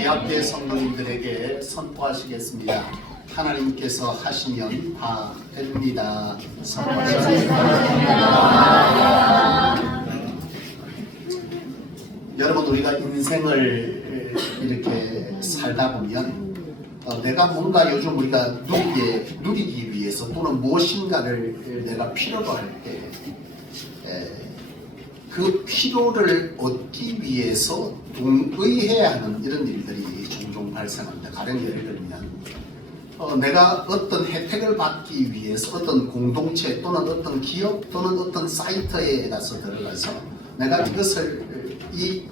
이 앞에 성도님들에게 선포하시겠습니다. 하나님께서 하시면 다 됩니다. 선포하시겠습니다. 여러분, 우리가 인생을 이렇게 살다 보면 내가 뭔가 요즘 우리가 누리기 위해서 또는 무엇인가를 내가 필요로 할 때 그 필요를 얻기 위해서 동의해야 하는 이런 일들이 종종 발생합니다. 가령 예를 들면 내가 어떤 혜택을 받기 위해서 어떤 공동체 또는 어떤 기업 또는 어떤 사이트에 가서 들어가서 내가 이것을 이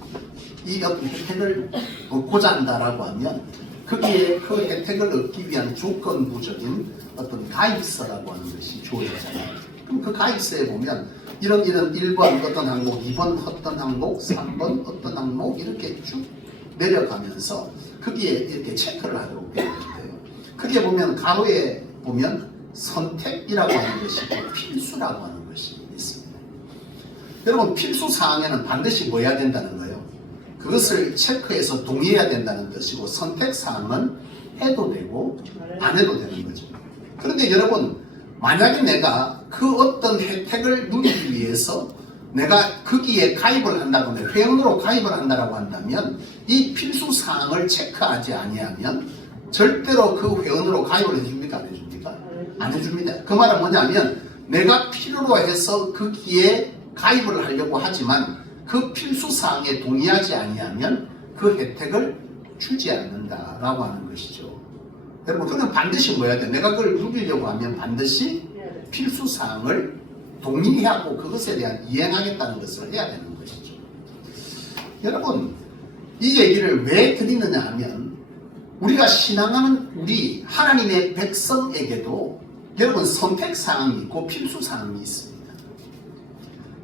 어떤 혜택을 얻고자 한다라고 하면 거기에 그 혜택을 얻기 위한 조건부적인 어떤 가입서라고 하는 것이 주어지잖아요. 그럼 그 가입서에 보면 이런 1번 어떤 항목, 2번 어떤 항목, 3번 어떤 항목 이렇게 쭉 내려가면서 거기에 이렇게 체크를 하도록 되어 있는데요. 거기에 보면 가로에 보면 선택이라고 하는 것이 있고 필수라고 하는 것이 있습니다. 여러분, 필수 사항에는 반드시 뭐 해야 된다는 거예요? 그것을 체크해서 동의해야 된다는 뜻이고, 선택 사항은 해도 되고 안 해도 되는 거죠. 그런데 여러분, 만약에 내가 그 어떤 혜택을 누리기 위해서 내가 거기에 가입을 한다거나 회원으로 가입을 한다고 한다면 이 필수 사항을 체크하지 아니하면 절대로 그 회원으로 가입을 해줍니까? 안 해줍니까? 안 해줍니다. 그 말은 뭐냐면 내가 필요로 해서 거기에 가입을 하려고 하지만 그 필수 사항에 동의하지 아니하면 그 혜택을 주지 않는다라고 하는 것이죠. 여러분, 그건 반드시 뭐 해야 돼? 내가 그걸 누리려고 하면 반드시 필수 사항을 동의하고 그것에 대한 이행하겠다는 것을 해야 되는 것이죠. 여러분, 이 얘기를 왜 드리느냐 하면 우리가 신앙하는 우리 하나님의 백성에게도 여러분 선택 사항이 있고 필수 사항이 있습니다.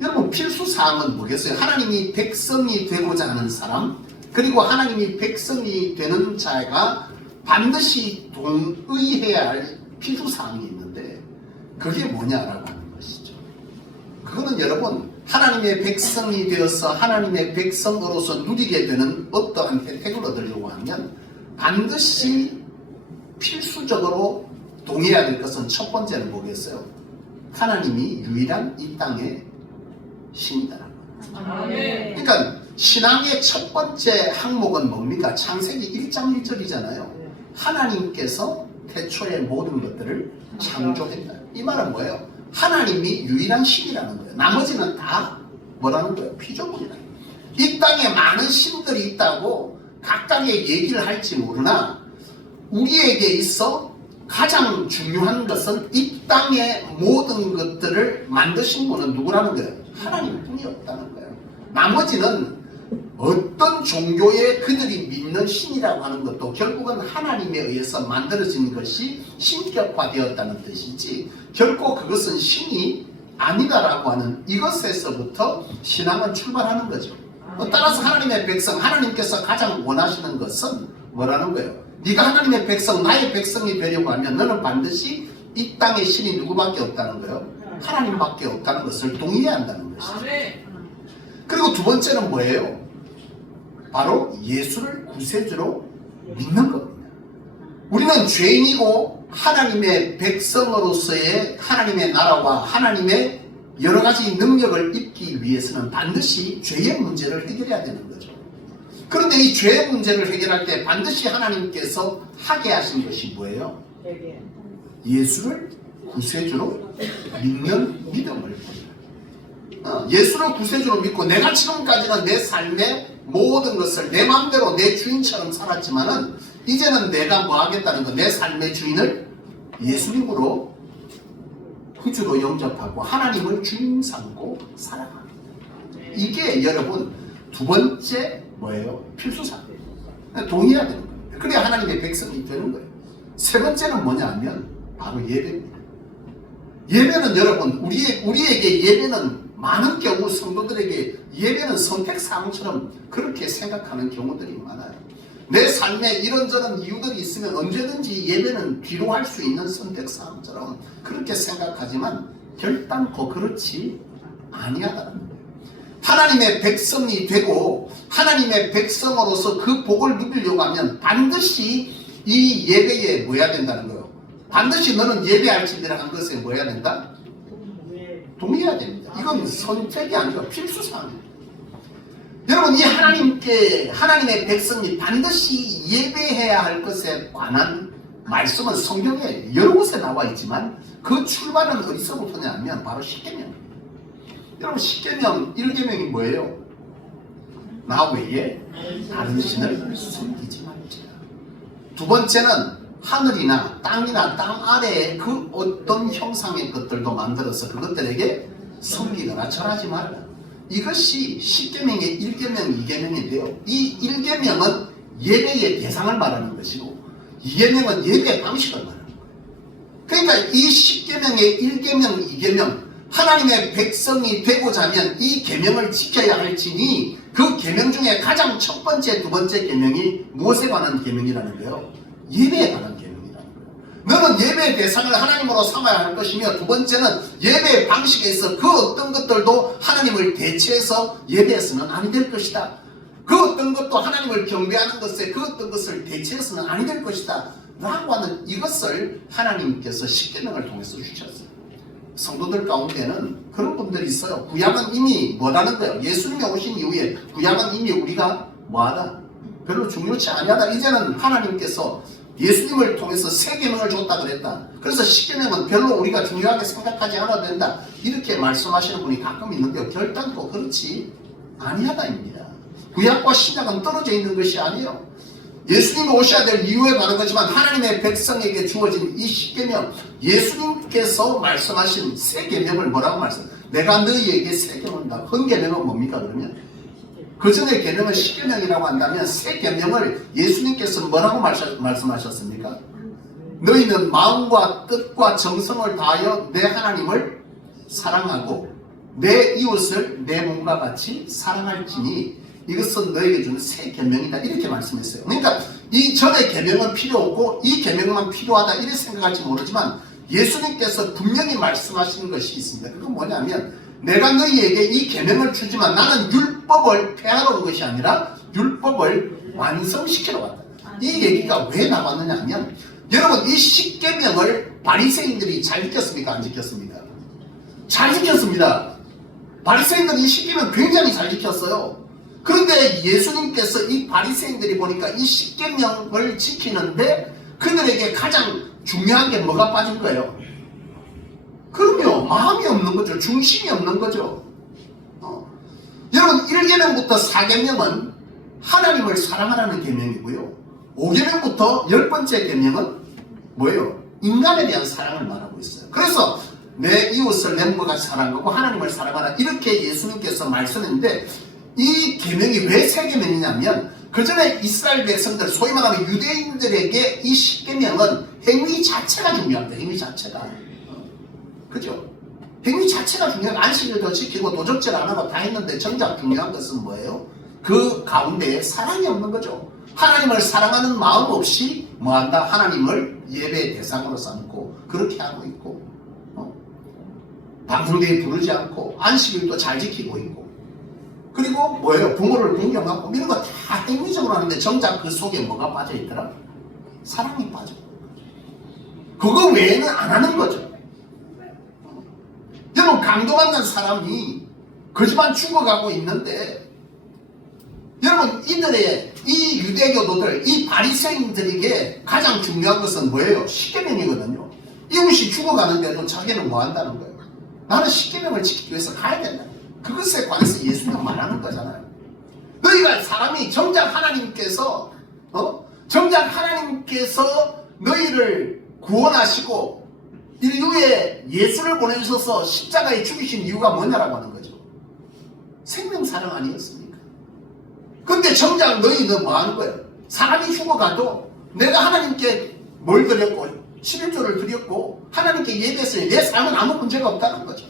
여러분, 필수 사항은 뭐겠어요? 하나님이 백성이 되고자 하는 사람, 그리고 하나님이 백성이 되는 자가 반드시 동의해야 할 필수 사항이 있는데 그게 뭐냐라고 하는 것이죠. 그거는 여러분, 하나님의 백성이 되어서 하나님의 백성으로서 누리게 되는 어떠한 혜택을 얻으려고 하면 반드시 필수적으로 동의해야 될 것은 첫 번째는 뭐겠어요? 하나님이 유일한 이 땅의 신이다라고. 그러니까 신앙의 첫 번째 항목은 뭡니까? 창세기 1장 1절이잖아요. 하나님께서 태초에 모든 것들을 창조했다. 이 말은 뭐예요? 하나님이 유일한 신이라는 거예요. 나머지는 다 뭐라는 거예요? 피조물이라는 거예요. 이 땅에 많은 신들이 있다고 각각의 얘기를 할지 모르나 우리에게 있어 가장 중요한 것은 이 땅의 모든 것들을 만드신 분은 누구라는 거예요? 하나님뿐이 없다는 거예요. 나머지는 어떤 종교에 그들이 믿는 신이라고 하는 것도 결국은 하나님에 의해서 만들어진 것이 신격화되었다는 뜻이지 결코 그것은 신이 아니다라고 하는 이것에서부터 신앙은 출발하는 거죠. 따라서 하나님의 백성, 하나님께서 가장 원하시는 것은 뭐라는 거예요? 네가 하나님의 백성, 나의 백성이 되려고 하면 너는 반드시 이 땅의 신이 누구밖에 없다는 거예요? 하나님밖에 없다는 것을 동의해야 한다는 것이죠. 그리고 두 번째는 뭐예요? 바로 예수를 구세주로 믿는 겁니다. 우리는 죄인이고 하나님의 백성으로서의 하나님의 나라와 하나님의 여러 가지 능력을 입기 위해서는 반드시 죄의 문제를 해결해야 되는 거죠. 그런데 이 죄의 문제를 해결할 때 반드시 하나님께서 하게 하신 것이 뭐예요? 예수를 구세주로 믿는 믿음을. 예수를 구세주로 믿고 내가 지금까지는 내 삶의 모든 것을 내 마음대로 내 주인처럼 살았지만은 이제는 내가 뭐 하겠다는 거, 내 삶의 주인을 예수님으로 구주로 영접하고 하나님을 주인 삼고 살아가는. 이게 여러분 두 번째 뭐예요? 필수사항이에요. 동의해야 되는 거예요. 그래야 하나님의 백성이 되는 거예요. 세 번째는 뭐냐 하면 바로 예배입니다. 예배는 여러분 우리에게 예배는 많은 경우 성도들에게 예배는 선택사항처럼 그렇게 생각하는 경우들이 많아요. 내 삶에 이런저런 이유들이 있으면 언제든지 예배는 뒤로 할 수 있는 선택사항처럼 그렇게 생각하지만 결단코 그렇지 아니하다는 거예요. 하나님의 백성이 되고 하나님의 백성으로서 그 복을 누리려고 하면 반드시 이 예배에 뭐 해야 된다는 거예요. 반드시 너는 예배할지니라 한 것에 뭐 해야 된다? 동의해야 됩니다. 이건 선택이 아니라 필수사항입니다. 여러분, 이 하나님의 백성이 반드시 예배해야 할 것에 관한 말씀은 성경에 여러 곳에 나와 있지만 그 출발은 어디서부터냐 하면 바로 십계명. 여러분, 십계명 1계명이 뭐예요? 나 외에 다른 신을 섬기지 말자. 두 번째는 하늘이나 땅이나 땅 아래에 그 어떤 형상의 것들도 만들어서 그것들에게 섬기거나 절하지 말라. 이것이 십계명의 1계명, 2계명인데요. 이 1계명은 예배의 대상을 말하는 것이고 2계명은 예배의 방식을 말하는 거예요. 그러니까 이 십계명의 1계명, 2계명 하나님의 백성이 되고자 하면 이 계명을 지켜야 할지니 그 계명 중에 가장 첫 번째, 두 번째 계명이 무엇에 관한 계명이라는 거예요? 예배에 관한 계명이라는 거예요. 너는 예배의 대상을 하나님으로 삼아야 할 것이며 두 번째는 예배의 방식에 있어 그 어떤 것들도 하나님을 대체해서 예배해서는 아니 될 것이다. 그 어떤 것도 하나님을 경배하는 것에 그 어떤 것을 대체해서는 아니 될 것이다 라고 하는 이것을 하나님께서 십계명을 통해서 주셨어요. 성도들 가운데는 그런 분들이 있어요. 구약은 이미 뭐라는 거예요? 예수님이 오신 이후에 구약은 이미 우리가 뭐하다? 별로 중요치 아니하다. 이제는 하나님께서 예수님을 통해서 새 계명을 줬다 그랬다. 그래서 십계명은 별로 우리가 중요하게 생각하지 않아도 된다. 이렇게 말씀하시는 분이 가끔 있는데요. 결단코 그렇지 아니하다입니다. 구약과 신약은 떨어져 있는 것이 아니에요. 예수님이 오셔야 될 이유에 관한 거지만 하나님의 백성에게 주어진 이 십계명, 예수님께서 말씀하신 새 계명을 뭐라고 내가 너희에게 새 계명을 다. 헌 계명은 뭡니까 그러면? 그 전에 계명은 십계명이라고 한다면 새 계명을 예수님께서 뭐라고 말씀하셨습니까? 너희는 마음과 뜻과 정성을 다하여 내 하나님을 사랑하고 내 이웃을 내 몸과 같이 사랑할지니 이것은 너에게 주는 새 계명이다. 이렇게 말씀했어요. 그러니까 이 전에 계명은 필요 없고 이 계명만 필요하다 이렇게 생각할지 모르지만 예수님께서 분명히 말씀하시는 것이 있습니다. 그건 뭐냐면 내가 너희에게 이 계명을 주지만 나는 율법을 폐하러 온 것이 아니라 율법을 완성시키러 왔다. 이 얘기가 왜 나왔느냐 하면 여러분, 이 십계명을 바리새인들이 잘 지켰습니까? 안 지켰습니까? 잘 지켰습니다. 바리새인들이 이 십계명 굉장히 잘 지켰어요. 그런데 예수님께서 이 바리새인들이 보니까 이 십계명을 지키는데 그들에게 가장 중요한 게 뭐가 빠진 거예요? 그럼요, 마음이 없는 거죠. 중심이 없는 거죠. 여러분, 1계명부터 4계명은 하나님을 사랑하라는 계명이고요. 5계명부터 10번째 계명은 뭐예요? 인간에 대한 사랑을 말하고 있어요. 그래서 내 이웃을 내 몸과 같이 사랑하고 하나님을 사랑하라 이렇게 예수님께서 말씀했는데 이 계명이 왜 새 계명이냐면 그 전에 이스라엘 백성들 소위 말하면 유대인들에게 이 십계명은 행위 자체가 중요합니다. 행위 자체가. 그죠? 행위 자체가 중요한 안식을 더 지키고 도적질 안 하고 다 했는데 정작 중요한 것은 뭐예요? 그 가운데에 사랑이 없는 거죠. 하나님을 사랑하는 마음 없이 뭐한다? 하나님을 예배의 대상으로 삼고 그렇게 하고 있고 방송대에 부르지 않고 안식일도 잘 지키고 있고 그리고 뭐예요? 부모를 공경하고 이런 거 다 행위적으로 하는데 정작 그 속에 뭐가 빠져있더라? 사랑이 빠져. 그거 외에는 안 하는 거죠. 여러분, 강도받는 사람이 거지만 죽어가고 있는데 여러분, 이들의 이 유대교도들, 이 바리새인들에게 가장 중요한 것은 뭐예요? 십계명이거든요. 이웃이 죽어가는데도 자기는 뭐 한다는 거예요? 나는 십계명을 지키기 위해서 가야 된다. 그것에 관해서 예수님은 말하는 거잖아요. 너희가 사람이 정작 하나님께서 너희를 구원하시고 인류에 예수를 보내주셔서 십자가에 죽이신 이유가 뭐냐라고 하는 거죠. 생명사랑 아니었습니까? 근데 정작 너희는 뭐 하는 거예요? 사람이 죽어가도 내가 하나님께 뭘 드렸고 11조를 드렸고 하나님께 예배했으니 내 삶은 아무 문제가 없다는 거죠.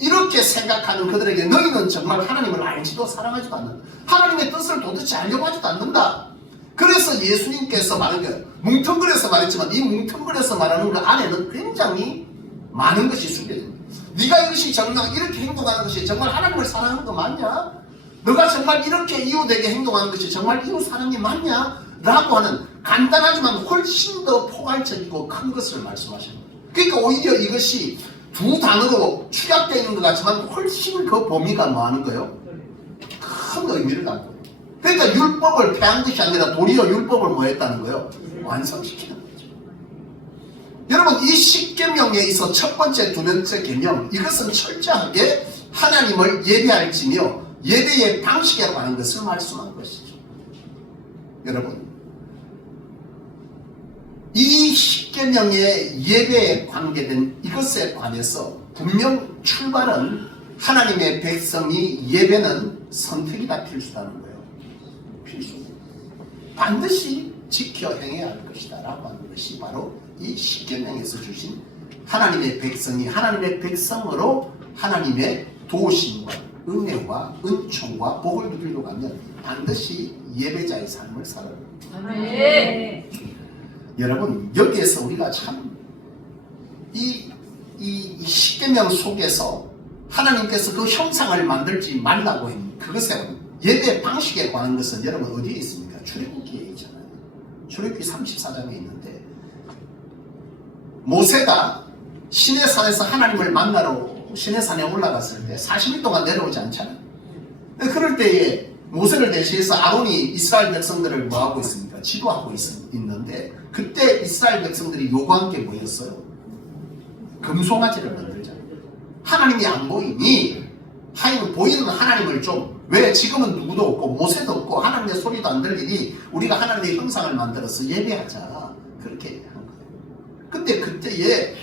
이렇게 생각하는 그들에게 너희는 정말 하나님을 알지도 사랑하지도 않는다. 하나님의 뜻을 도대체 알려고 하지도 않는다. 그래서 예수님께서 말한 거예요. 뭉텅그려서 말했지만 이 뭉텅그려서 말하는 그 안에는 굉장히 많은 것이 숨겨집니다. 네가 이것이 정말 이렇게 행동하는 것이 정말 하나님을 사랑하는 거 맞냐? 너가 정말 이렇게 이웃에게 행동하는 것이 정말 이웃 사랑이 맞냐? 라고 하는 간단하지만 훨씬 더 포괄적이고 큰 것을 말씀하시는 거예요. 그러니까 오히려 이것이 두 단어로 축약되어 있는 것 같지만 훨씬 그 범위가 뭐 하는 거예요? 큰 의미를 담고 있어요. 그러니까 율법을 폐한 것이 아니라 도리어 율법을 뭐 했다는 거예요? 완성시키는 거죠. 여러분, 이 십계명에 있어 첫 번째, 두 번째 계명, 이것은 철저하게 하나님을 예배할지며 예배의 방식에 관한 것을 말씀한 것이죠. 여러분, 이 십계명의 예배에 관계된 이것에 관해서 분명 출발은 하나님의 백성이 예배는 선택이다, 필수라는 거예요. 필수. 반드시 지켜 행해야 할 것이다 라고 하는 것이 바로 이 십계명에서 주신 하나님의 백성이 하나님의 백성으로 하나님의 도우심과 은혜와 은총과 복을 누리러 가면 반드시 예배자의 삶을 살아야 합니다. 네. 여러분, 여기에서 우리가 참 이 십계명 속에서 하나님께서 그 형상을 만들지 말라고 했는 그것에 예배 방식에 관한 것은 여러분 어디에 있습니까? 출애굽기에 있잖아요. 출애굽기 34장에 있는데 모세가 시내산에서 하나님을 만나러 시내산에 올라갔을 때 40일 동안 내려오지 않잖아요. 그럴 때에 모세를 대신해서 아론이 이스라엘 백성들을 뭐하고 있습니까? 지도하고 있는데 그때 이스라엘 백성들이 요구한 게 뭐였어요? 금송아지를 만들자. 하나님이 안 보이니 하여튼 보이는 하나님을 좀, 왜 지금은 누구도 없고 모세도 없고 하나님의 소리도 안 들리니 우리가 하나님의 형상을 만들어서 예배하자, 그렇게 한 거예요. 근데 그때에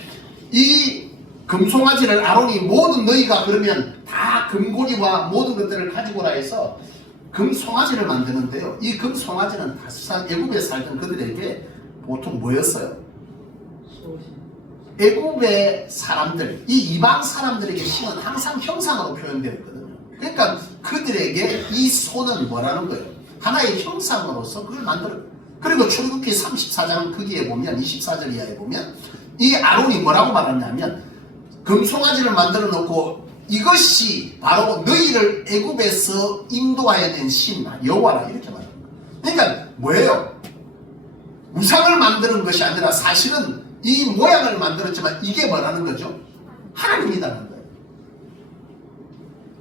이 금송아지를 아론이 모든 너희가 그러면 다 금고리와 모든 것들을 가지고 오라 해서 금송아지를 만드는데요, 이 금송아지는 다시산 애굽에 살던 그들에게 보통 뭐였어요? 애굽의 사람들, 이 이방 사람들에게 신은 항상 형상으로 표현되었거든요. 그러니까 그들에게 이 소는 뭐라는 거예요? 하나의 형상으로서 그걸 만들어요. 그리고 출애굽기 34장 거기에 보면 24절 이하에 보면 이 아론이 뭐라고 말하냐면 금송아지를 만들어 놓고 이것이 바로 너희를 애굽에서 인도하여 된 신 여호와라, 이렇게 말합니다. 그러니까 뭐예요? 우상을 만드는 것이 아니라 사실은 이 모양을 만들었지만 이게 뭐라는 거죠? 하나님이라는 거예요.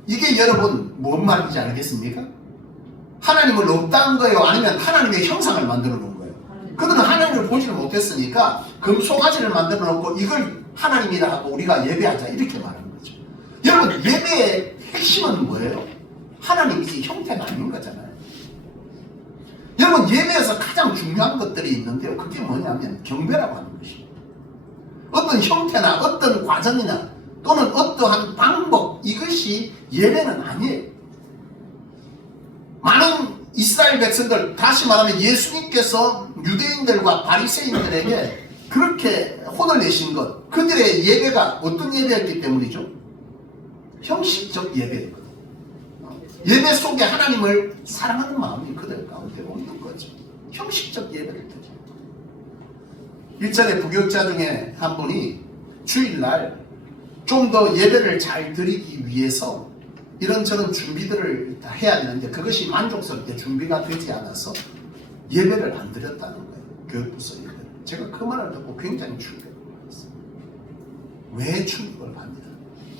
이게 여러분 뭔 말인지 알겠습니까? 하나님을 없다는 거예요? 아니면 하나님의 형상을 만들어 놓은 거예요? 그들은 하나님을 보지를 못했으니까 금송아지를 만들어 놓고 이걸 하나님이라 하고 우리가 예배하자, 이렇게 말하는 거죠. 여러분, 예배의 핵심은 뭐예요? 하나님이지 형태가 아닌 거잖아요. 여러분, 예배에서 가장 중요한 것들이 있는데요, 그게 뭐냐면 경배라고 하는 것입니다. 어떤 형태나 어떤 과정이나 또는 어떠한 방법, 이것이 예배는 아니에요. 많은 이스라엘 백성들, 다시 말하면 예수님께서 유대인들과 바리새인들에게 그렇게 혼을 내신 것, 그들의 예배가 어떤 예배였기 때문이죠? 형식적 예배였거든요. 예배 속에 하나님을 사랑하는 마음이 그들 가운데 없는 거죠. 형식적 예배를 드죠. 일전에 부교육자 중에 한 분이 주일날 좀 더 예배를 잘 드리기 위해서 이런저런 준비들을 다 해야 되는데 그것이 만족스럽게 준비가 되지 않아서 예배를 안 드렸다는 거예요. 교육부서 예배를. 제가 그 말을 듣고 굉장히 충격을 받았어요. 왜 충격을 받냐?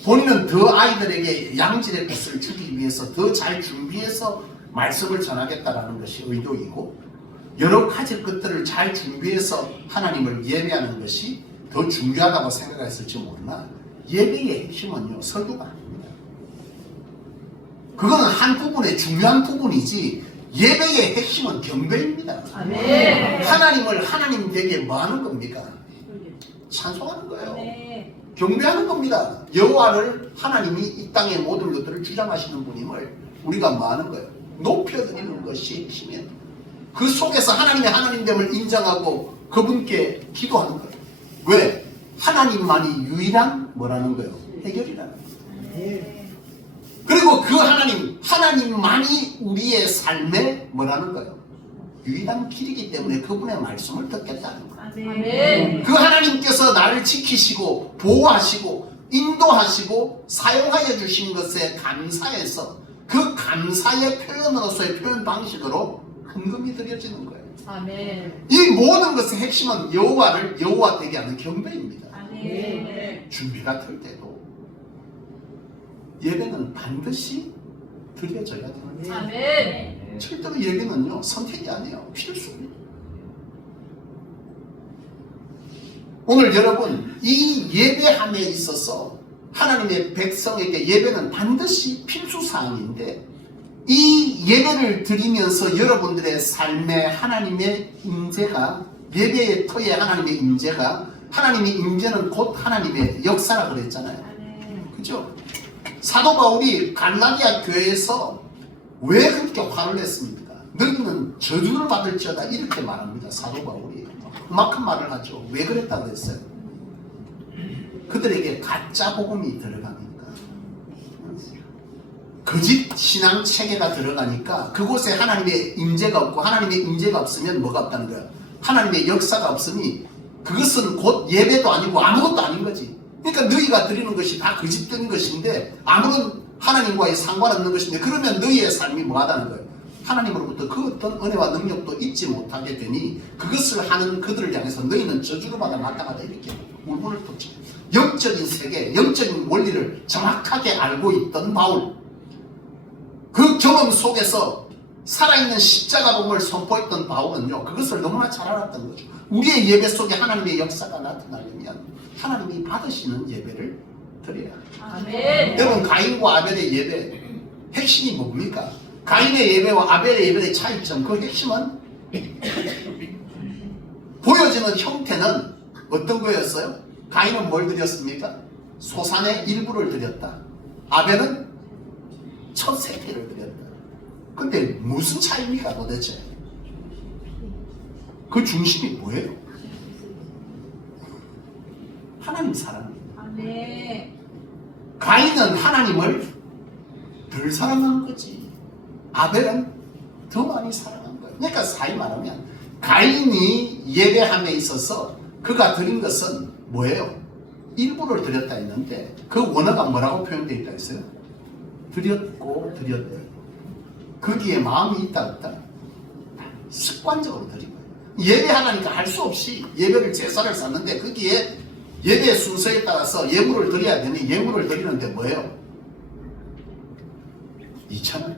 본인은 더 아이들에게 양질의 것을 주기 위해서 더 잘 준비해서 말씀을 전하겠다라는 것이 의도이고, 여러 가지 것들을 잘 준비해서 하나님을 예배하는 것이 더 중요하다고 생각했을지 모르나 예배의 핵심은요, 설교가 아닙니다. 그거는 한 부분의 중요한 부분이지 예배의 핵심은 경배입니다. 아멘. 하나님을 하나님 되게 뭐 하는 겁니까? 찬송하는 거예요. 경배하는 겁니다. 여호와를 하나님이 이 땅의 모든 것들을 주장하시는 분임을 우리가 뭐 하는 거예요? 높여드리는 것이 핵심이에요. 그 속에서 하나님의 하나님됨을 인정하고 그분께 기도하는 거예요. 왜? 하나님만이 유일한 뭐라는 거예요? 해결이라는 거예요. 그리고 그 하나님만이 우리의 삶의 뭐라는 거예요? 유일한 길이기 때문에 그분의 말씀을 듣겠다는 거예요. 그 하나님께서 나를 지키시고 보호하시고 인도하시고 사용하여 주신 것에 감사해서 그 감사의 표현으로서의 표현 방식으로 헌금이 드려지는 거예요. 아멘. 이 모든 것의 핵심은 여호와를 여호와 되게 하는 경배입니다. 아멘. 준비가 될 때도 예배는 반드시 드려져야 돼요. 아멘. 절대로 예배는요 선택이 아니에요. 필수입니다. 오늘 여러분 이 예배함에 있어서 하나님의 백성에게 예배는 반드시 필수사항인데 이 예배를 드리면서 여러분들의 삶에 하나님의 임재가 예배의 터에 하나님의 임재가 하나님의 임재는 곧 하나님의 역사라 그랬잖아요. 그죠? 사도 바울이 갈라디아 교회에서 왜 그렇게 화를 냈습니까? 너희는 저주를 받을지어다 이렇게 말합니다. 사도 바울이 그만큼 말을 하죠. 왜 그랬다고 그랬어요? 그들에게 가짜 복음이 들어가니까 거짓 신앙 체계가 들어가니까 그곳에 하나님의 임재가 없고 하나님의 임재가 없으면 뭐가 없다는 거야? 하나님의 역사가 없으니 그것은 곧 예배도 아니고 아무것도 아닌 거지. 그러니까 너희가 드리는 것이 다 거짓된 것인데 아무런 하나님과의 상관없는 것인데 그러면 너희의 삶이 뭐하다는 거예요? 하나님으로부터 그 어떤 은혜와 능력도 잊지 못하게 되니 그것을 하는 그들을 향해서 너희는 저주를 받아 마땅하다 이렇게 울분을 토치. 영적인 세계, 영적인 원리를 정확하게 알고 있던 바울, 그 경험 속에서 살아있는 십자가복음을 선포했던 바울은요 그것을 너무나 잘 알았던 거죠. 우리의 예배 속에 하나님의 역사가 나타나려면 하나님이 받으시는 예배를 드려야 합니다. 아멘. 여러분 가인과 아벨의 예배 핵심이 뭡니까? 가인의 예배와 아벨의 예배의 차이점, 그 핵심은 보여지는 형태는 어떤 거였어요? 가인은 뭘 드렸습니까? 소산의 일부를 드렸다. 아벨은 첫 새끼를 드렸다. 근데 무슨 차이입니까 도대체? 그 중심이 뭐예요? 하나님 사랑입니다. 아멘. 가인은 하나님을 덜 사랑한 거지. 아벨은 더 많이 사랑한 거예요. 그러니까 사이 말하면 가인이 예배함에 있어서 그가 드린 것은 뭐예요? 일부를 드렸다 했는데 그 원어가 뭐라고 표현되어 있다 했어요? 드렸고 드렸다. 거기에 마음이 있다 없다? 습관적으로 드린 거예요. 예배하라니까 할 수 없이 예배를 제사를 쌌는데 거기에 예배 순서에 따라서 예물을 드려야 되니 예물을 드리는데 뭐예요? 2,000원,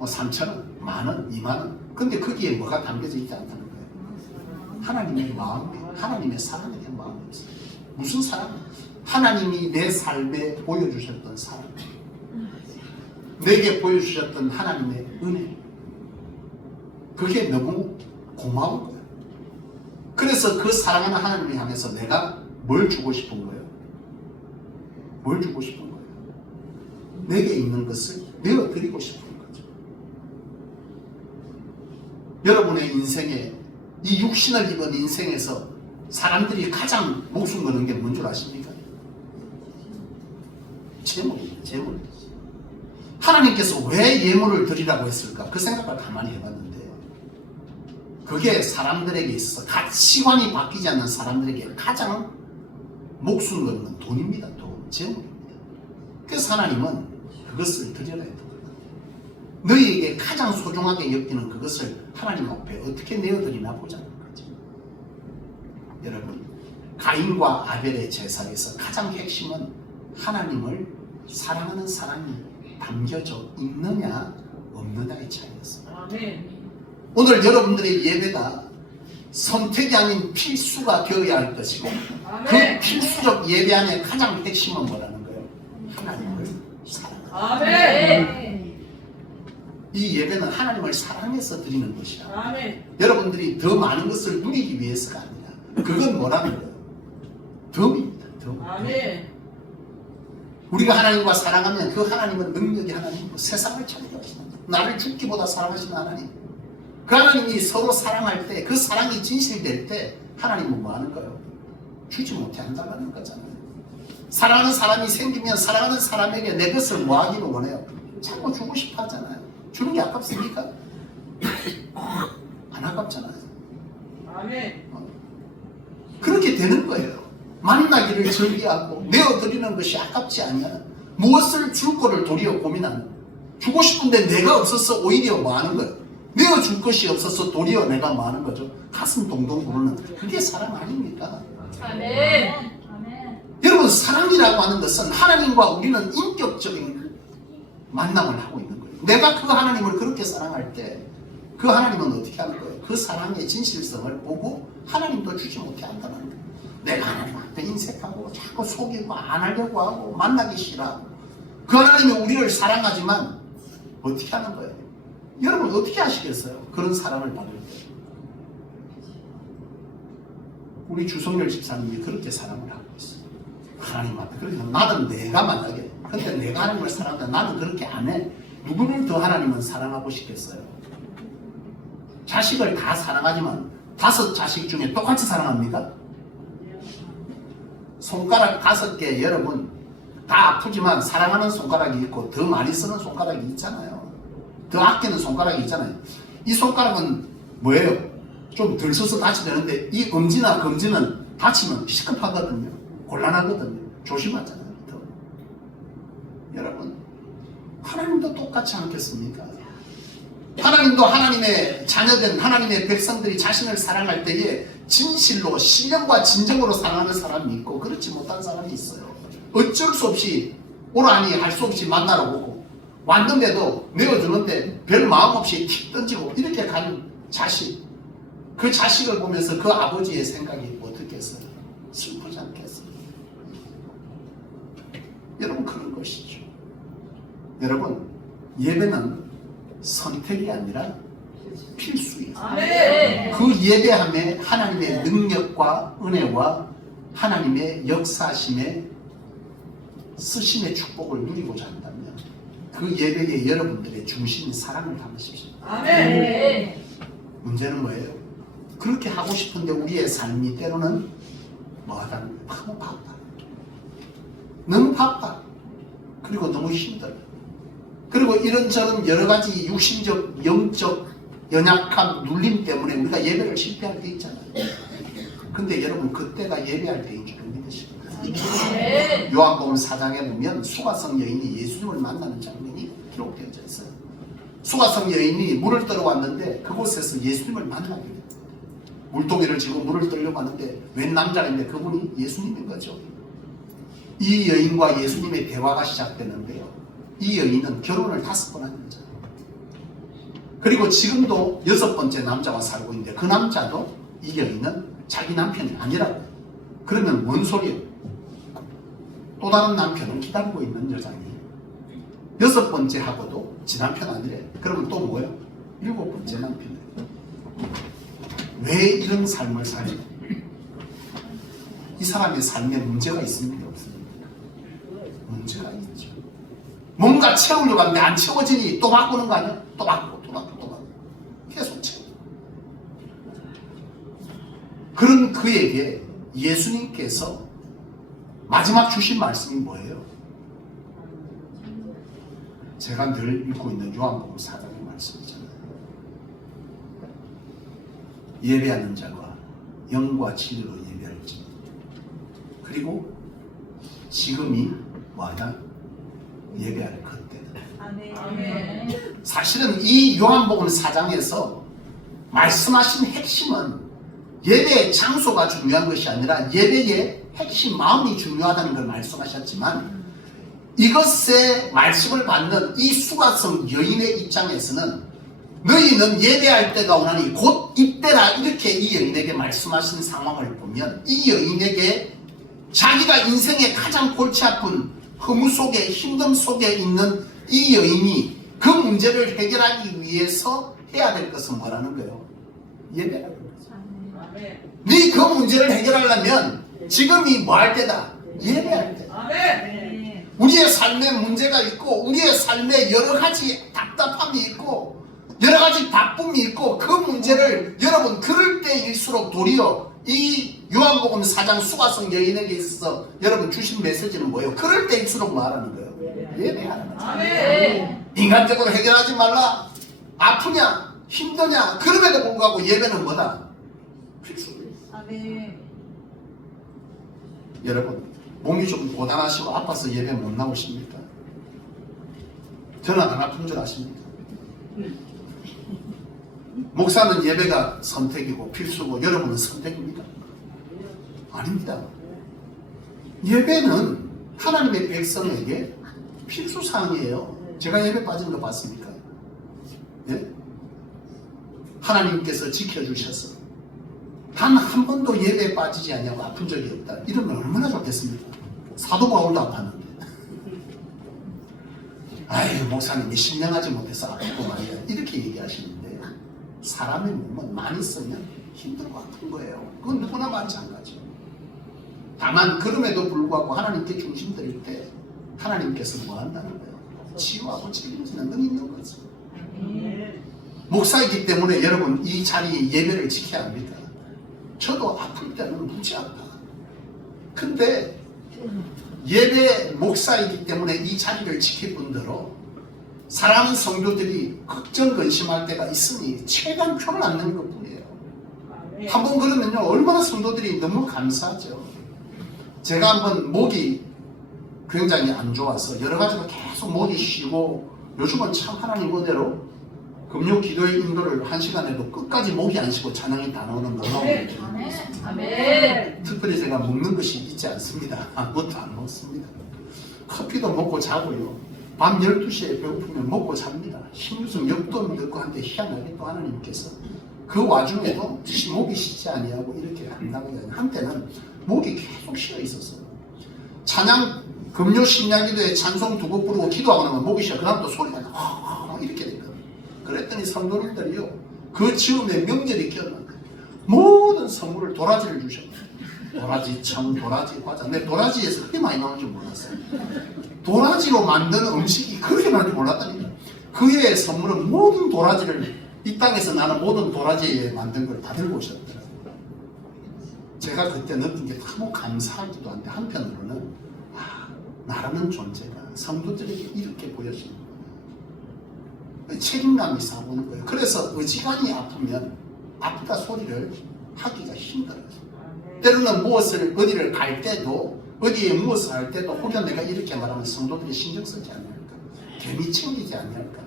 3,000원, 만원, 2만원. 근데 거기에 뭐가 담겨져 있지 않다는 거예요. 하나님의 마음, 하나님의 사랑에 대한 마음이 있어요. 무슨 사랑? 하나님이 내 삶에 보여주셨던 사랑, 내게 보여주셨던 하나님의 은혜, 그게 너무 고마운 거예요. 그래서 그 사랑하는 하나님을 향해서 내가 뭘 주고 싶은 거예요? 뭘 주고 싶은 거예요? 내게 있는 것을 내어드리고 싶은 거죠. 여러분의 인생에 이 육신을 입은 인생에서 사람들이 가장 목숨 거는 게 뭔 줄 아십니까? 재물입니다. 재물. 하나님께서 왜 예물을 드리라고 했을까? 그 생각을 가만히 해봤는데 그게 사람들에게 있어서 가치관이 바뀌지 않는 사람들에게 가장 목숨 거는 건 돈입니다. 돈, 재물입니다. 그래서 하나님은 그것을 드려라 했던 거예요. 너희에게 가장 소중하게 여기는 그것을 하나님 앞에 어떻게 내어드리나 보자는 거죠. 여러분, 가인과 아벨의 제사에서 가장 핵심은 하나님을 사랑하는 사랑이 담겨져 있느냐 없느냐의 차이였습니다. 아멘. 오늘 여러분들의 예배가 선택이 아닌 필수가 되어야 할 것이고 그 필수적 예배 안에 가장 핵심은 뭐라는 거예요? 하나님을 사랑하는 거예요. 아멘. 이 예배는 하나님을 사랑해서 드리는 것이야. 아멘. 여러분들이 더 많은 것을 누리기 위해서가 아니라 그건 뭐라는 거예요? 덤입니다. 덤. 아멘. 우리가 하나님과 사랑하면 그 하나님은 능력이 하나님, 세상을 창조하시는 나를 죽기보다 사랑하시는 하나님. 그 하나님이 서로 사랑할 때, 그 사랑이 진실될 때 하나님은 뭐 하는 거예요? 주지 못해 한다는 거잖아요. 사랑하는 사람이 생기면 사랑하는 사람에게 내 것을 뭐 하기를 원해요? 자꾸 주고 싶어 하잖아요. 주는 게 아깝습니까? 안 아깝잖아요. 아멘. 그렇게 되는 거예요. 만나기를 즐기하고 내어드리는 것이 아깝지 않냐. 무엇을 줄 거를 도리어 고민하는. 주고 싶은데 내가 없어서 오히려 뭐 하는 거예요. 내어줄 것이 없어서 도리어 내가 뭐 하는 거죠. 가슴 동동 구르는. 그게 사랑 아닙니까? 아멘. 여러분, 사랑이라고 하는 것은 하나님과 우리는 인격적인 만남을 하고 있는 거예요. 내가 그 하나님을 그렇게 사랑할 때 그 하나님은 어떻게 하는 거예요? 그 사랑의 진실성을 보고 하나님도 주지 못해 한다는 거예요. 내가 하나님한테 인색하고 자꾸 속이고 안 하려고 하고 만나기 싫어. 그 하나님이 우리를 사랑하지만 어떻게 하는 거예요? 여러분 어떻게 하시겠어요? 그런 사랑을 받을 때. 우리 주성열 집사님이 그렇게 사랑을 하고 있어요. 하나님한테. 그러니까 나는 내가 만나게. 근데 내가 하나님을 사랑한다. 나는 그렇게 안 해. 누구를 더 하나님은 사랑하고 싶겠어요? 자식을 다 사랑하지만 5 자식 중에 똑같이 사랑합니까? 손가락 5개 여러분 다 아프지만 사랑하는 손가락이 있고 더 많이 쓰는 손가락이 있잖아요. 더 아끼는 손가락이 있잖아요. 이 손가락은 뭐예요? 좀 덜 써서 다치되는데 이 엄지나 검지는 다치면 시급하거든요. 곤란하거든요. 조심하잖아요. 더. 여러분 하나님도 똑같지 않겠습니까? 하나님도 하나님의 자녀된 하나님의 백성들이 자신을 사랑할 때에 진실로 신령과 진정으로 사랑하는 사람이 있고 그렇지 못한 사람이 있어요. 어쩔 수 없이 오라니 할 수 없이 만나러 오고 왔는데도 내어주는데 별 마음 없이 틱 던지고 이렇게 가는 자식, 그 자식을 보면서 그 아버지의 생각이 어떻겠어요? 슬프지 않겠어요? 여러분 그런 것이죠. 여러분 예배는 선택이 아니라 필수예요. 아멘. 그 예배함에 하나님의 능력과 은혜와 하나님의 역사심의 쓰심의 축복을 누리고자 한다면 그 예배에 여러분들의 중심인 사랑을 담으십시오. 아멘. 문제는 뭐예요? 그렇게 하고 싶은데 우리의 삶이 때로는 뭐하다는 거예요? 너무 바빠. 너무 바빠. 그리고 너무 힘들어. 그리고 이런저런 여러가지 육신적, 영적 연약함, 눌림 때문에 우리가 예배를 실패할 때 있잖아요. 근데 여러분 그때가 예배할 때인 줄 믿으십니까? 아멘. 요한복음 4장에 보면 수가성 여인이 예수님을 만나는 장면이 기록되어 있어요. 수가성 여인이 물을 떠러 왔는데 그곳에서 예수님을 만나게 돼요. 물동이를 쥐고 물을 떠려고 하는데 웬 남자인데 그분이 예수님인 거죠. 이 여인과 예수님의 대화가 시작되는데요. 이 여인은 결혼을 5번 한 여자예요. 그리고 지금도 6번째 남자와 살고 있는데 그 남자도 이 여인은 자기 남편이 아니라고. 그러면 뭔 소리예요? 또 다른 남편을 기다리고 있는 여자니 6번째 하고도 지 남편 아니래. 그러면 또 뭐예요? 7번째 남편이에요. 왜 이런 삶을 살아요? 이 사람의 삶에 문제가 있습니까? 없습니까? 문제가 있죠. 뭔가 채우려고 하는데 안 채워지니 또 바꾸는 거 아니야? 또 바꾸고 또 바꾸고 또 바꾸고 계속 채워. 그런 그에게 예수님께서 마지막 주신 말씀이 뭐예요? 제가 늘 읽고 있는 요한복음 4장의 말씀이잖아요. 예배하는 자가 영과 진리로 예배할지. 그리고 지금이 뭐하냐? 예배할 그때다. 아멘. 사실은 이 요한복음 4장에서 말씀하신 핵심은 예배의 장소가 중요한 것이 아니라 예배의 핵심 마음이 중요하다는 걸 말씀하셨지만 이것의 말씀을 받는 이 수가성 여인의 입장에서는 너희는 예배할 때가 오나니 곧 이때라 이렇게 이 여인에게 말씀하신 상황을 보면 이 여인에게 자기가 인생의 가장 골치 아픈 허무 속에 힘듦 속에 있는 이 여인이 그 문제를 해결하기 위해서 해야 될 것은 뭐라는 거예요? 예배라는 거죠. 네 그 문제를 해결하려면 지금이 뭐 할 때다? 예배할 때. 아멘. 우리의 삶에 문제가 있고 우리의 삶에 여러 가지 답답함이 있고 여러 가지 바쁨이 있고 그 문제를 여러분 그럴 때일수록 도리어 이 요한복음 4장 수가성 여인에게 있어서 여러분 주신 메시지는 뭐예요? 그럴 때일수록 뭐 하라는 거예요? 예배하는 거죠. 아멘. 인간적으로 해결하지 말라. 아프냐 힘드냐 그럼에도 불구하고 예배는 뭐다? 필수예요. 아멘. 여러분 몸이 좀 고단하시고 아파서 예배 못 나오십니까? 저는 안 아픈 줄 아십니까? 목사는 예배가 선택이고 필수고 여러분은 선택입니까? 아닙니다. 예배는 하나님의 백성에게 필수사항이에요. 제가 예배 빠진 거 봤습니까? 예? 하나님께서 지켜주셔서 단 한 번도 예배에 빠지지 않냐고 아픈 적이 없다. 이러면 얼마나 좋겠습니까? 사도 바울도 아팠는데. 아유 목사님이 신령하지 못해서 아프고 말이야. 이렇게 얘기하시는데 사람의 몸은 많이 쓰면 힘들고 아픈 거예요. 그건 누구나 마찬가지죠. 다만 그럼에도 불구하고 하나님께 중심 드릴 때 하나님께서 뭐 한다는 거예요? 치유하고 책임지는 능이 있는 거죠. 목사이기 때문에 여러분 이 자리에 예배를 지켜야 합니다. 저도 아플 때는 무지 아파. 근데 예배 목사이기 때문에 이 자리를 지킬 뿐더러 사랑하는 성도들이 걱정 근심할 때가 있으니 최강표를 안는 것 뿐이에요. 한번 그러면요 얼마나 성도들이 너무 감사하죠. 제가 한번 목이 굉장히 안 좋아서 여러 가지로 계속 목이 쉬고 요즘은 참 하나님 은혜로 금요 기도의 인도를 1시간에도 끝까지 목이 안 쉬고 찬양이 다 나오는 놀라운 일이 있습니다. 아멘. 특별히 제가 먹는 것이 있지 않습니다. 아무것도 안 먹습니다. 커피도 먹고 자고요. 밤 12시에 배고프면 먹고 잡니다. 심무슨 역도 넣고 한데 희한하게 또 하나님께서 그 와중에도 목이 쉬지 아니하고 이렇게 한다고 해요. 한때는 목이 계속 쉬어 있었어요. 찬양 금요 심야기도에 찬송 두 곡 부르고 기도하고 나면 목이 쉬어. 그 다음 또 소리가 나 이렇게 됐거든요. 그랬더니 성도님들이요 그 즈음에 명절이 껴난 모든 선물을 도라지를 주셨어요. 도라지 청, 도라지 과자. 근데 도라지에서 그렇게 많이 나오는 줄 몰랐어요. 도라지로 만든 음식이 그렇게 많은 줄 몰랐다니까. 그의 선물은 모든 도라지를 이 땅에서 나는 모든 도라지에 만든 걸 다 들고 오셨더라고요. 제가 그때 느낀 게 너무 감사하기도 한데 한편으로는 나라는 존재가 성도들에게 이렇게 보여지는 거예요. 책임감이 쌓아오는 거예요. 그래서 어지간히 아프면 아프다 소리를 하기가 힘들어요. 때로는 무엇을 어디를 갈 때도 어디에 무엇을 할 때도 혹여 내가 이렇게 말하면 성도들이 신경 쓰지 않을까, 괜히 챙기지 않을까.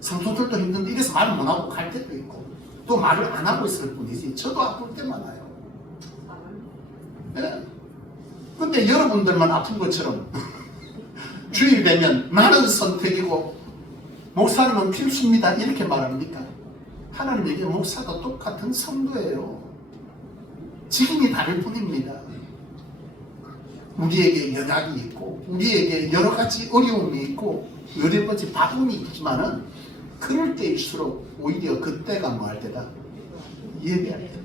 성도들도 힘든데 이래서 말을 못하고 갈 때도 있고 또 말을 안 하고 있을 뿐이지 저도 아플 때 많아요. 네. 근데 여러분들만 아픈 것처럼 주일 되면 나는 선택이고 목사님은 필수입니다 이렇게 말합니까? 하나님에게 목사도 똑같은 성도예요. 지금이 다를 뿐입니다. 우리에게 연약이 있고 우리에게 여러 가지 어려움이 있고 여러 가지 바쁨이 있지만은 그럴 때일수록 오히려 그때가 뭐 할 때다? 예배할 때다.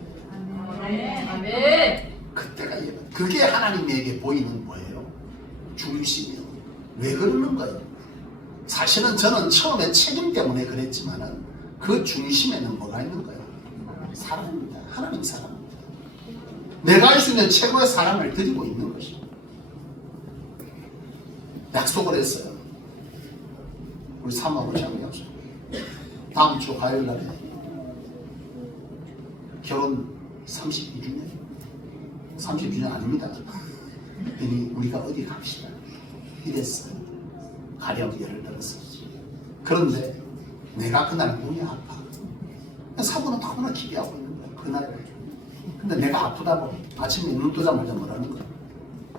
아멘. 그때가 예배. 그게 하나님에게 보이는 뭐예요? 중심이요. 왜 그러는 거예요? 사실은 저는 처음에 책임 때문에 그랬지만은 그 중심에는 뭐가 있는 거예요? 사랑입니다. 하나님 사랑입니다. 내가 할 수 있는 최고의 사랑을 드리고 있는 것입니다. 약속을 했어요. 우리 사모하고 약속. 다음 주 화요일 날에 결혼 32주년. 32주년 아닙니다. 괜히 우리가 어디 갑시다. 이랬어요. 가령 예를 들어서. 그런데 내가 그날 몸이 아파. 사고는 너무나 기대하고 있는 거야. 그날. 근데 내가 아프다고 아침에 눈 뜨자마자 뭐라는 거야.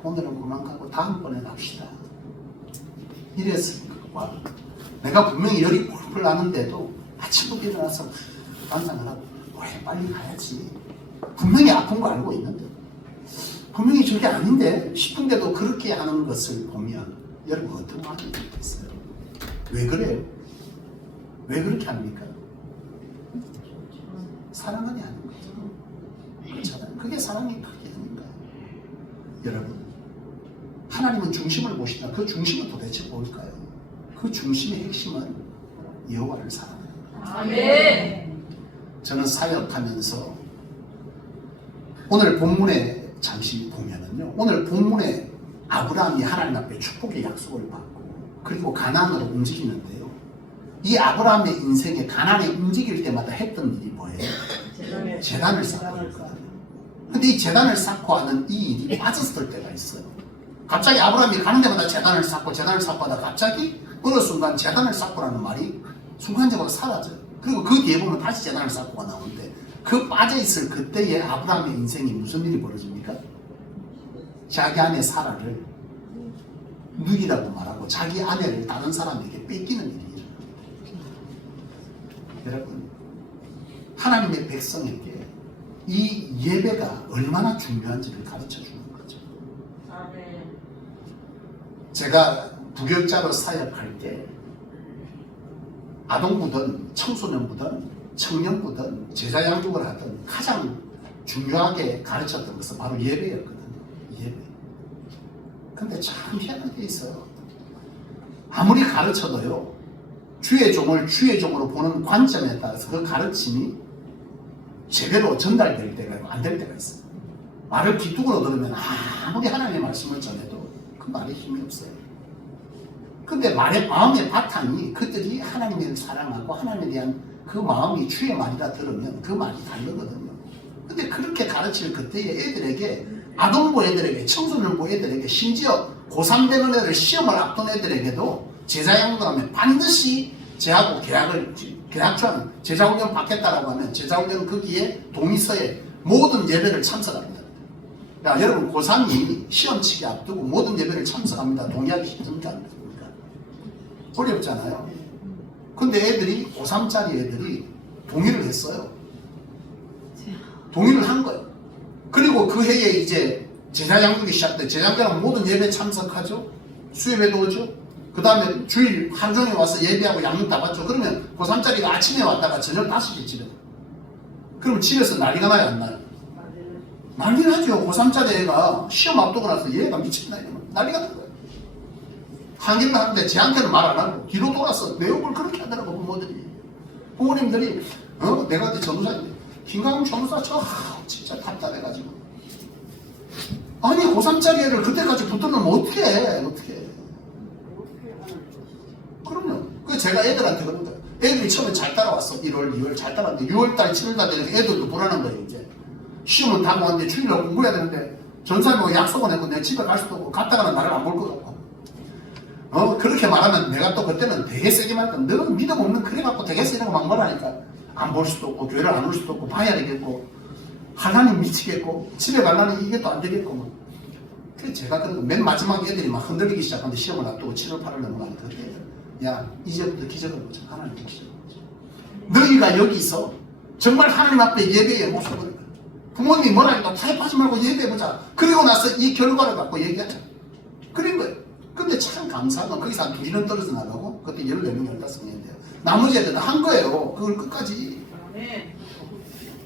오늘은 그만 가고 다음번에 갑시다. 이랬으니까 내가 분명히 열이 펄펄 나는데도 아침부터 일어나서 반상을 하고 왜 빨리 가야지. 분명히 아픈 거 알고 있는데 분명히 저게 아닌데 싶은데도 그렇게 하는 것을 보면 여러분 어떤 마음이 들겠어요? 왜 그래요? 왜 그렇게 합니까? 사랑하니 하는 거죠. 그렇잖아요. 그게 사랑이 그렇게 하는 거예요. 여러분 하나님은 중심을 보시다. 그 중심은 도대체 뭘까요? 그 중심의 핵심은 여호와를 사랑해요. 아멘. 저는 사역하면서 오늘 본문에 잠시 보면은요. 오늘 본문에 아브라함이 하나님 앞에 축복의 약속을 받고 그리고 가나안으로 움직이는데요. 이 아브라함의 인생에 가나안에 움직일 때마다 했던 일이 뭐예요? 재단을 쌓고 있거든요. 근데 이 재단을 쌓고 하는 이 일이 빠졌을 때가 있어요. 갑자기 아브라함이 가는 데마다 재단을 쌓고 하다 갑자기 어느 순간 재단을 쌓고라는 말이 순간적으로 사라져요. 그리고 그 뒤에 보면 다시 재단을 쌓고가 나오는데 그 빠져있을 그때의 아브라함의 인생이 무슨 일이 벌어집니까? 자기 아내 사라를 누이라고 말하고 자기 아내를 다른 사람에게 뺏기는 일이 일어나요. 여러분, 하나님의 백성에게 이 예배가 얼마나 중요한지를 가르쳐 주는 거죠. 아멘. 제가 부교육자로 사역할 때 아동부든 청소년부든 청년부든 제자 양육을 하든 가장 중요하게 가르쳤던 것은 바로 예배였거든요. 예배. 근데 참 희한하게 있어요. 아무리 가르쳐도요, 주의 종을 주의 종으로 보는 관점에 따라서 그 가르침이 제대로 전달될 때가 있고 안 될 때가 있어요. 말을 귀뚱으로 들으면 아무리 하나님의 말씀을 전해도 그 말에 힘이 없어요. 근데 말의 마음의 바탕이 그들이 하나님을 사랑하고 하나님에 대한 그 마음이 주의 말이라 들으면 그 말이 다르거든요. 근데 그렇게 가르칠 그때의 애들에게, 아동부 애들에게, 청소년부 애들에게, 심지어 고3 되는 애들, 시험을 앞둔 애들에게도 제자양육을 하면 반드시 제하고 계약처럼 제자훈련 받겠다라고 하면 제자훈련 거기에 동의서에 모든 예배를 참석합니다. 야, 여러분 고3이 시험치기 앞두고 모든 예배를 참석합니다. 동의하기 쉽습니까? 어렵잖아요. 근데 애들이 고3짜리 애들이 동의를 했어요. 동의를 한 거예요. 그리고 그 해에 이제 제자 양육이 시작돼. 제자 양육은 모든 예배 참석하죠. 수예배도 오죠. 그 다음에 주일 하루 종일 와서 예배하고 양육 다 받죠. 그러면 고3짜리가 아침에 왔다가 저녁 5시에 집에. 그럼 집에서 난리가 나요, 안 나요? 난리 나죠. 고3짜리 애가 시험 앞두고 나서 얘가 미쳤나 이러면 난리가 난 거예요. 한기를 하는데 쟤한테는 말 안 하고 뒤로 돌아서 내용을 그렇게 하더라고. 부모들이. 부모님들이 내가 그때 전도사인데 김강훈 전도사 진짜 답답해가지고 아니 고3짜리 애를 그때까지 붙들면 어떻게 해. 그럼요. 그 제가 애들한테 그런 거예요. 애들이 처음에 잘 따라왔어. 1월, 2월 잘 따라왔는데 6월달, 7월달 되니까 애들도 불안한 거예요. 이제 시험은 다 왔는데 주일날 공부해야 되는데 전사님하고 약속은 했고 내가 집에 갈 수도 없고 갔다가는 나를 안 볼 것 같고 그렇게 말하면 내가 또 그때는 되게 세게 말했다. 너 믿음 없는 그래 갖고 되게 세라고 막 말하니까 안 볼 수도 없고 교회를 안 올 수도 없고 봐야 되겠고 하나님 미치겠고 집에 가려니 이게 또 안 되겠고 뭐. 그래서 제가 그래도 맨 마지막 애들이 막 흔들리기 시작하는데 시험을 앞두고 7월 8월 넘어가니까 그때 야 이제부터 기적을 보자. 하나님 기적을 보자. 너희가 여기서 정말 하나님 앞에 예배에 모습을 부모님이 뭐라 해도 타협하지 말고 예배해보자. 그리고 나서 이 결과를 갖고 얘기하자. 그런 거예요. 근데 참 감사한 건 거기서 한 2년 떨어져 나가고 그때 14명, 15명인데요. 나머지 애들은 한 거예요. 그걸 끝까지. 아멘.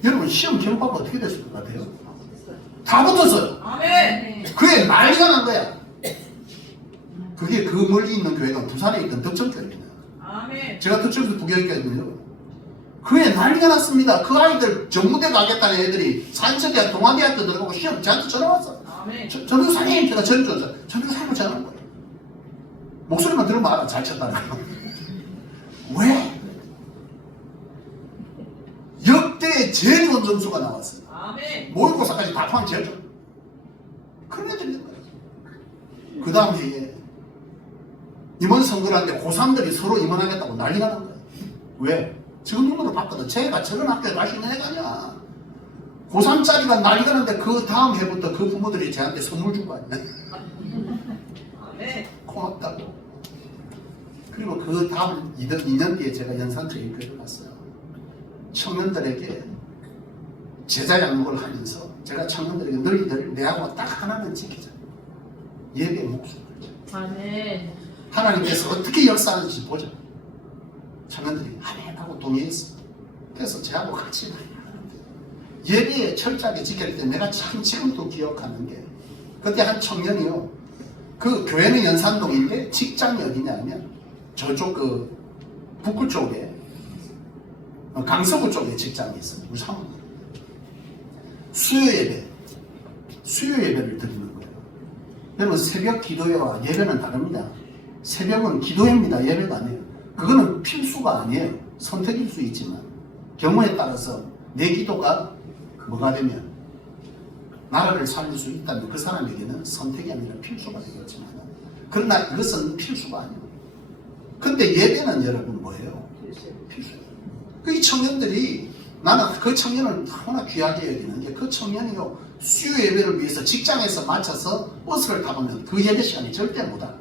여러분 시험 결과가 어떻게 됐을 것 같아요? 다 붙었어요. 아멘. 그게 난리가 난 거야. 그게 그 멀리 있는 교회가 부산에 있던 덕천교회입니다. 아멘. 제가 덕천에서 부교육교회거든요. 그게 난리가 났습니다. 그 아이들 전무대 가겠다는 애들이 산천대학 동아대학교 들어가고 시험 저한테 전화 왔어. 아멘. 전도사님 제가 전도사님을 전화한 거예요. 목소리만 들으면 알아. 잘 쳤다는 거. 왜? 역대 제일 좋은 점수가 나왔어요. 아멘. 모의고사까지 다 포함 제일 좋은. 그런 애들이 있는 거예요. 그 다음 해에 임원 선거를 하는데 고3들이 서로 임원하겠다고 난리가 난 거예요. 왜? 지금 눈으로 봤거든. 쟤가 저런 학교에 갈 수 있는 애가 아니야. 고3짜리가 난리가 났는데 그 다음 해부터 그 부모들이 쟤한테 선물 준 거 아니야. 아멘. 고맙다고. 그리고 그 다음 2년 뒤에 제가 연산제일교회를 갔어요. 청년들에게 제자 양육을 하면서 제가 청년들에게 너희들 내하고 딱 하나는 지키자. 예배의 목숨을. 아멘. 하나님께서 어떻게 역사하는지 보자. 청년들이 아멘 하고 동의했어. 그래서 저하고 같이 예배에 철저하게 지킬 때 내가 참 지금도 기억하는 게 그때 한 청년이요. 그 교회는 연산동인데 직장이 어디냐면 저쪽 그 북구 쪽에 강서구 쪽에 직장이 있어요. 우리 사모님. 수요 예배를 드리는 거예요. 여러분 새벽 기도회와 예배는 다릅니다. 새벽은 기도회입니다. 예배가 아니에요. 그거는 필수가 아니에요. 선택일 수 있지만 경우에 따라서 내 기도가 뭐가 되면 나라를 살릴 수 있다면 그 사람에게는 선택이 아니라 필수가 되겠지만, 그러나 이것은 필수가 아니에요. 근데 예배는 여러분 뭐예요? 필수예요. 이 청년들이, 나는 그 청년을 너무나 귀하게 여기는 게, 그 청년이요 수요 예배를 위해서 직장에서 마쳐서 버스를 타보면 그 예배 시간이 절대 못와.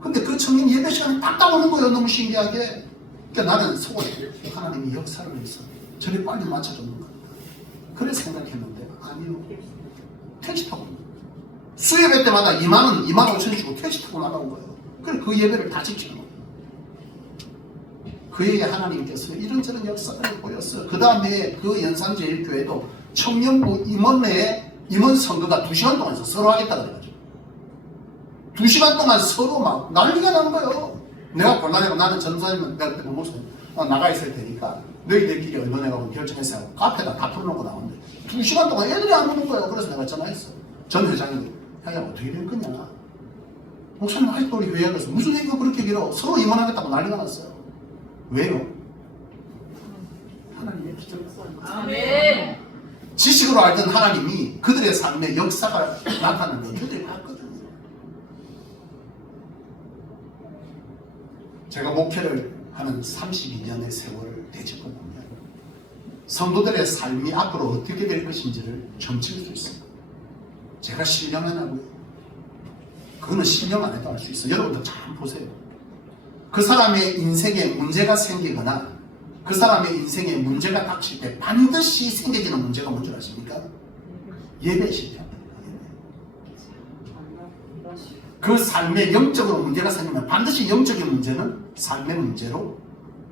근데 그 청년 예배 시간이 딱 따오는 거예요. 너무 신기하게. 그러니까 나는 속으로 하나님이 역사를 해서 저리 빨리 맞춰주는 거야. 그래 생각했는데 아니요. 택시 타고 수요예배 때마다 2만 5천 주고 택시 타고 나가온 거예요. 그래 그 예배를 다 지키는 거예요. 그에게 하나님께서 이런저런 역사를 보였어요. 그 다음에 그 연산제일교회도 청년부 임원 선거가 2시간 동안 해서 서로 하겠다 그래가지고 2시간 동안 서로 막 난리가 난 거예요. 내가 곤란해고 나는 전사님은 내가 그때 목사님 나가 있을 테니까 너희들끼리 의논해가고 결정해서 카페에다 다 풀어놓고 나오는데 2시간 동안 애들이 안 오는 거예요. 그래서 내가 전화했어. 전 회장님이 야 어떻게 된 거냐. 목사님 아직도 우리 회의하면서 무슨 얘기가 그렇게 길어. 서로 임원하겠다고 난리가 났어요. 왜요? 하나님의 기적이었어요. 아멘. 지식으로 알던 하나님이 그들의 삶에 역사가 나타나는 걸 그들이 봤거든요. 제가 목회를 하는 32년의 세월을 되짚어 보면 성도들의 삶이 앞으로 어떻게 될 것인지를 점칠 수 있어요. 제가 신령 안 하고요. 그거는 신령 안 해도 알 수 있어요. 여러분들 잘 보세요. 그 사람의 인생에 문제가 생기거나 그 사람의 인생에 문제가 닥칠 때 반드시 생겨지는 문제가 뭔 줄 아십니까? 예배 실패합니다. 그 삶에 영적으로 문제가 생기면 반드시 영적인 문제는 삶의 문제로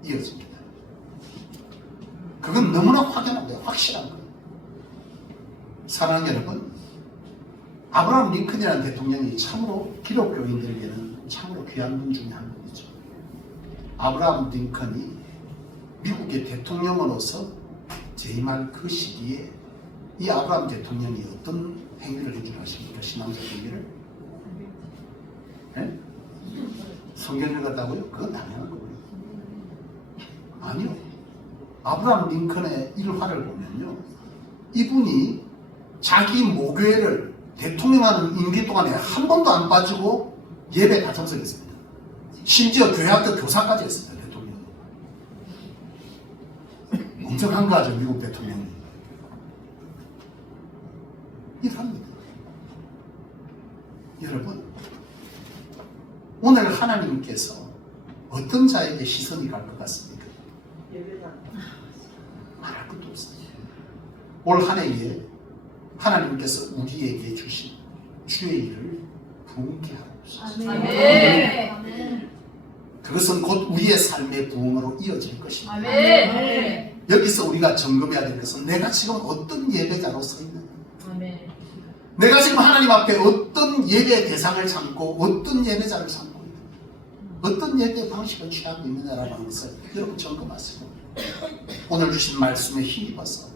이어집니다. 그건 너무나 확연한 거예요. 확실한 거예요. 사랑하는 여러분, 아브라함 링컨이라는 대통령이 참으로 기독교인들에게는 참으로 귀한 분 중에 한 분이죠. 아브라함 링컨이 미국의 대통령으로서 재임할 그 시기에 이 아브라함 대통령이 어떤 행위를 해줄 아십니까? 신앙적 행위를? 네? 성경 읽었다고요? 그건 당연한 거고요. 아니요. 아브라함 링컨의 일화를 보면요, 이분이 자기 모교회를 대통령하는 임기 동안에 한 번도 안 빠지고 예배에 다 참석했습니다. 심지어 교회 학교 교사까지 했습니다. 대통령. 엄청 한가하죠. 미국 대통령이. 이랍니다. 여러분, 오늘 하나님께서 어떤 자에게 시선이 갈 것 같습니까? 말할 것도 없어요. 올 한 해에 하나님께서 우리에게 주신 주의 일을 부흥케 하고 있습니다. 아멘. 그것은 곧 우리의 삶의 부흥으로 이어질 것입니다. 아멘. 여기서 우리가 점검해야 될 것은 내가 지금 어떤 예배자로 서 있느냐. 아멘. 내가 지금 하나님 앞에 어떤 예배의 대상을 삼고 어떤 예배자를 삼고 있느냐, 어떤 예배 방식을 취하고 있느냐라는 것을 여러분 점검하시고 오늘 주신 말씀에 힘입어서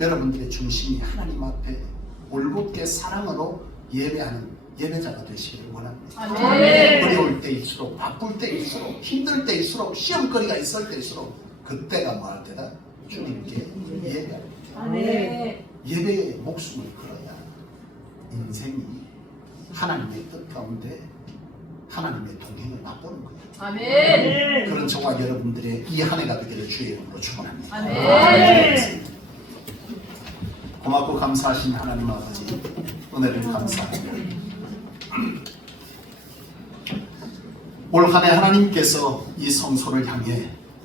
여러분들의 중심이 하나님 앞에 올곧게 사랑으로 예배하는 예배자가 되시기를 원합니다. 아멘. 어려울 때일수록, 바쁠 때일수록, 힘들 때일수록, 시험거리가 있을 때일수록 그때가 뭐 할 때다? 주님께 예배하는 아멘. 예배에 목숨을 걸어야 인생이 하나님의 뜻 가운데 하나님의 동행을 맛보는 거예요. 아멘. 그런 저와 여러분들의 이 한 해가 되기를 주의 이름으로 축원합니다. 아멘. 고맙고 감사하신 하나님 아버지, 은혜를 감사합니다. 올 한 해 하나님께서 이 성소를 향해